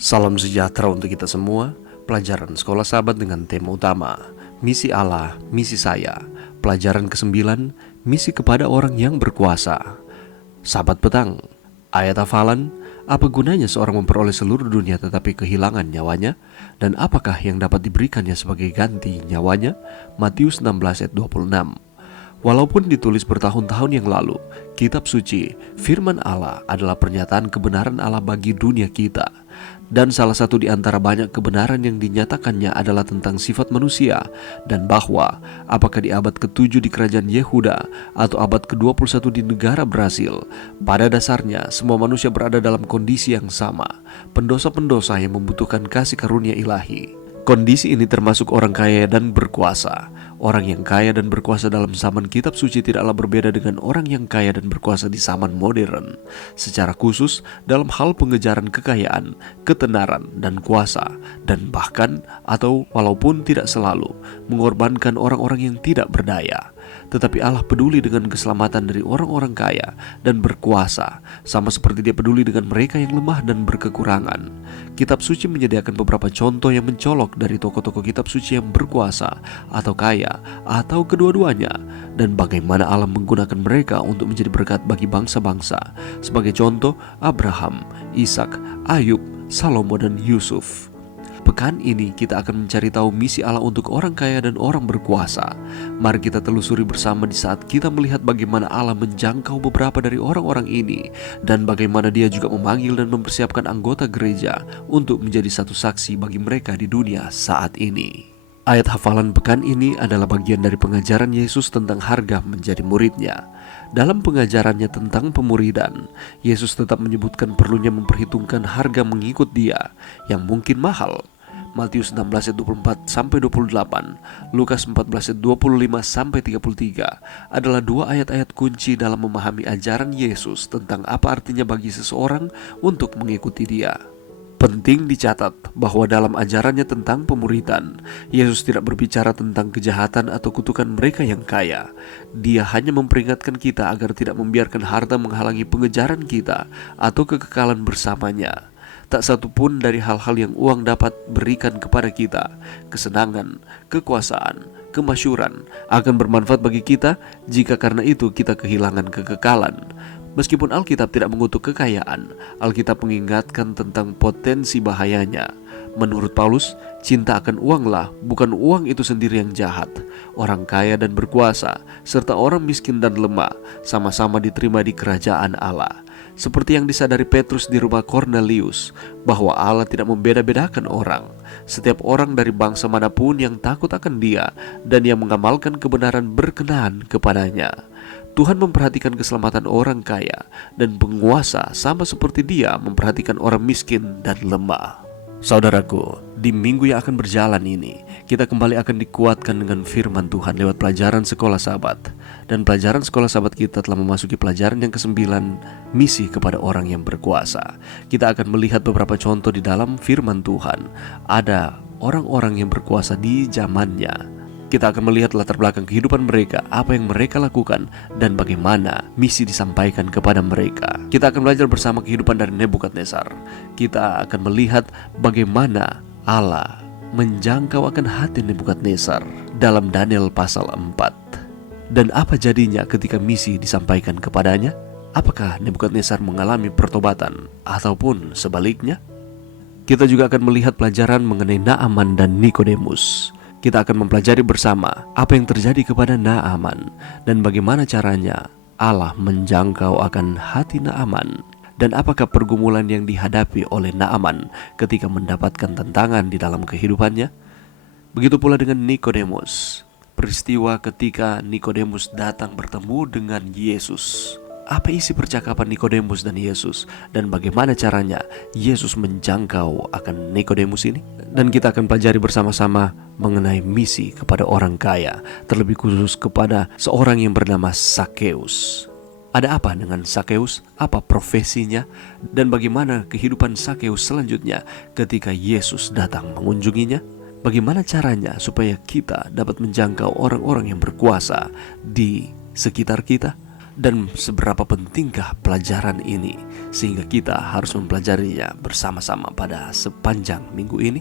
Salam sejahtera untuk kita semua. Pelajaran Sekolah Sahabat dengan tema utama Misi Allah, Misi Saya. Pelajaran ke-9, Misi kepada orang yang berkuasa. Sahabat petang, ayat hafalan, apa gunanya seorang memperoleh seluruh dunia tetapi kehilangan nyawanya? Dan apakah yang dapat diberikannya sebagai ganti nyawanya? Matius 16 ayat 26. Walaupun ditulis bertahun-tahun yang lalu, kitab suci, firman Allah adalah pernyataan kebenaran Allah bagi dunia kita. Dan salah satu di antara banyak kebenaran yang dinyatakannya adalah tentang sifat manusia, dan bahwa apakah di abad ke-7 di kerajaan Yehuda atau abad ke-21 di negara Brasil, pada dasarnya semua manusia berada dalam kondisi yang sama, pendosa-pendosa yang membutuhkan kasih karunia ilahi. Kondisi ini termasuk orang kaya dan berkuasa. Orang yang kaya dan berkuasa dalam zaman kitab suci tidaklah berbeda dengan orang yang kaya dan berkuasa di zaman modern. Secara khusus dalam hal pengejaran kekayaan, ketenaran, dan kuasa. Dan bahkan atau walaupun tidak selalu mengorbankan orang-orang yang tidak berdaya. Tetapi Allah peduli dengan keselamatan dari orang-orang kaya dan berkuasa, sama seperti Dia peduli dengan mereka yang lemah dan berkekurangan. Kitab suci menyediakan beberapa contoh yang mencolok dari tokoh-tokoh kitab suci yang berkuasa atau kaya atau kedua-duanya, dan bagaimana Allah menggunakan mereka untuk menjadi berkat bagi bangsa-bangsa. Sebagai contoh, Abraham, Ishak, Ayub, Salomo, dan Yusuf. Pekan ini kita akan mencari tahu misi Allah untuk orang kaya dan orang berkuasa. Mari kita telusuri bersama di saat kita melihat bagaimana Allah menjangkau beberapa dari orang-orang ini, dan bagaimana Dia juga memanggil dan mempersiapkan anggota gereja untuk menjadi satu saksi bagi mereka di dunia saat ini. Ayat hafalan pekan ini adalah bagian dari pengajaran Yesus tentang harga menjadi muridnya. Dalam pengajarannya tentang pemuridan, Yesus tetap menyebutkan perlunya memperhitungkan harga mengikut Dia yang mungkin mahal. Matius 16 ayat 24-28, Lukas 14 ayat 25-33 adalah dua ayat-ayat kunci dalam memahami ajaran Yesus tentang apa artinya bagi seseorang untuk mengikuti Dia. Penting dicatat bahwa dalam ajarannya tentang pemuridan, Yesus tidak berbicara tentang kejahatan atau kutukan mereka yang kaya. Dia hanya memperingatkan kita agar tidak membiarkan harta menghalangi pengejaran kita atau kekekalan bersamanya. Tak satu pun dari hal-hal yang uang dapat berikan kepada kita, kesenangan, kekuasaan, kemasyhuran, akan bermanfaat bagi kita jika karena itu kita kehilangan kekekalan. Meskipun Alkitab tidak mengutuk kekayaan, Alkitab mengingatkan tentang potensi bahayanya. Menurut Paulus, cinta akan uanglah, bukan uang itu sendiri yang jahat. Orang kaya dan berkuasa, serta orang miskin dan lemah, sama-sama diterima di kerajaan Allah. Seperti yang disadari Petrus di rumah Kornelius, bahwa Allah tidak membeda-bedakan orang. Setiap orang dari bangsa manapun yang takut akan Dia dan yang mengamalkan kebenaran berkenan kepadanya. Tuhan memperhatikan keselamatan orang kaya dan penguasa sama seperti Dia memperhatikan orang miskin dan lemah. Saudaraku, di minggu yang akan berjalan ini, kita kembali akan dikuatkan dengan firman Tuhan lewat pelajaran Sekolah Sahabat. Dan pelajaran Sekolah Sahabat kita telah memasuki pelajaran yang ke-9, misi kepada orang yang berkuasa. Kita akan melihat beberapa contoh di dalam firman Tuhan. Ada orang-orang yang berkuasa di zamannya. Kita akan melihat latar belakang kehidupan mereka, apa yang mereka lakukan, dan bagaimana misi disampaikan kepada mereka. Kita akan belajar bersama kehidupan dari Nebukadnezar. Kita akan melihat bagaimana Allah menjangkau akan hati Nebukadnezar dalam Daniel pasal 4. Dan apa jadinya ketika misi disampaikan kepadanya? Apakah Nebukadnezar mengalami pertobatan ataupun sebaliknya? Kita juga akan melihat pelajaran mengenai Naaman dan Nikodemus. Kita akan mempelajari bersama apa yang terjadi kepada Naaman dan bagaimana caranya Allah menjangkau akan hati Naaman, dan apakah pergumulan yang dihadapi oleh Naaman ketika mendapatkan tantangan di dalam kehidupannya. Begitu pula dengan Nikodemus, peristiwa ketika Nikodemus datang bertemu dengan Yesus. Apa isi percakapan Nikodemus dan Yesus, dan bagaimana caranya Yesus menjangkau akan Nikodemus ini? Dan kita akan pelajari bersama-sama mengenai misi kepada orang kaya, terlebih khusus kepada seorang yang bernama Sakeus. Ada apa dengan Sakeus? Apa profesinya? Dan bagaimana kehidupan Sakeus selanjutnya ketika Yesus datang mengunjunginya? Bagaimana caranya supaya kita dapat menjangkau orang-orang yang berkuasa di sekitar kita? Dan seberapa pentingkah pelajaran ini sehingga kita harus mempelajarinya bersama-sama pada sepanjang minggu ini?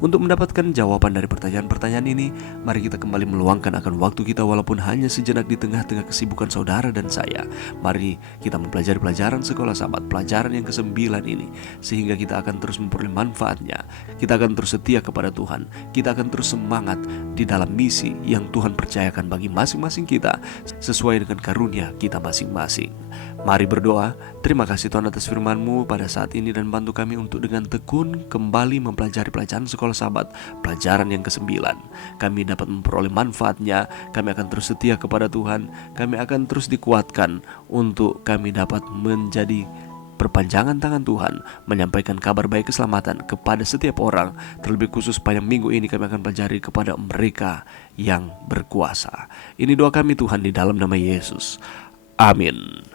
Untuk mendapatkan jawaban dari pertanyaan-pertanyaan ini, mari kita kembali meluangkan akan waktu kita walaupun hanya sejenak di tengah-tengah kesibukan saudara dan saya. Mari kita mempelajari pelajaran Sekolah Sabat, pelajaran yang ke-9 ini, sehingga kita akan terus memperoleh manfaatnya. Kita akan terus setia kepada Tuhan. Kita akan terus semangat di dalam misi yang Tuhan percayakan bagi masing-masing kita sesuai dengan karunia kita masing-masing. Mari berdoa. Terima kasih Tuhan atas firman-Mu pada saat ini, dan bantu kami untuk dengan tekun kembali mempelajari pelajaran Sekolah Sabat, pelajaran yang ke-9. Kami dapat memperoleh manfaatnya. Kami akan terus setia kepada Tuhan. Kami akan terus dikuatkan untuk kami dapat menjadi perpanjangan tangan Tuhan, menyampaikan kabar baik keselamatan kepada setiap orang. Terlebih khusus pada minggu ini kami akan pelajari kepada mereka yang berkuasa. Ini doa kami Tuhan di dalam nama Yesus. Amin.